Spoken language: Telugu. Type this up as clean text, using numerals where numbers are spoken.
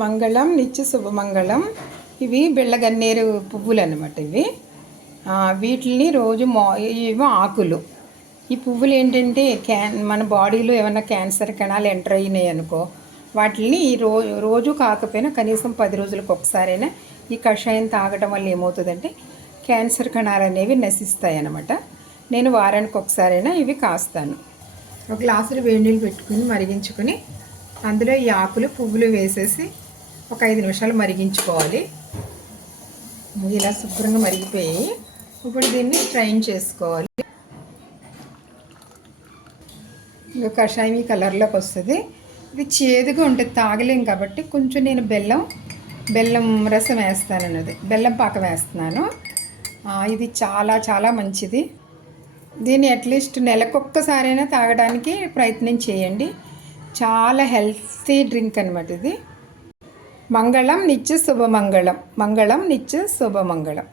మంగళం నిత్య శుభమంగళం. ఇవి బెల్లగన్నేరు పువ్వులు అన్నమాట. ఇవి వీటిని రోజు ఇవి ఆకులు. ఈ పువ్వులు ఏంటంటే మన బాడీలో ఏమైనా క్యాన్సర్ కణాలు ఎంటర్ అయినాయి అనుకో, వాటిని రోజు కాకపోయినా కనీసం 10 రోజులకు ఒకసారైనా ఈ కషాయం తాగడం వల్ల ఏమవుతుందంటే క్యాన్సర్ కణాలు అనేవి నశిస్తాయి అన్నమాట. నేను వారానికి ఒకసారైనా ఇవి కాస్తాను. ఒక గ్లాసులు వేడి నీళ్ళు పెట్టుకుని మరిగించుకొని అందులో ఈ ఆకులు పువ్వులు వేసేసి ఒక 5 నిమిషాలు మరిగించుకోవాలి. ఇలా శుభ్రంగా మరిగిపోయి ఇప్పుడు దీన్ని స్ట్రైన్ చేసుకోవాలి. ఇంకా కషాయం ఈ కలర్లోకి వస్తుంది. ఇది చేదుగా ఉంటుంది, తాగలేం కాబట్టి కొంచెం నేను బెల్లం రసం వేస్తాను అన్నది, బెల్లం పాకం వేస్తున్నాను. ఇది చాలా చాలా మంచిది. దీన్ని అట్లీస్ట్ నెలకొక్కసారైనా తాగడానికి ప్రయత్నం చేయండి. చాలా హెల్తీ డ్రింక్ అన్నమాట ఇది. మంగళం నిత్య శుభమంగళం. మంగళం నిత్య శుభమంగళం.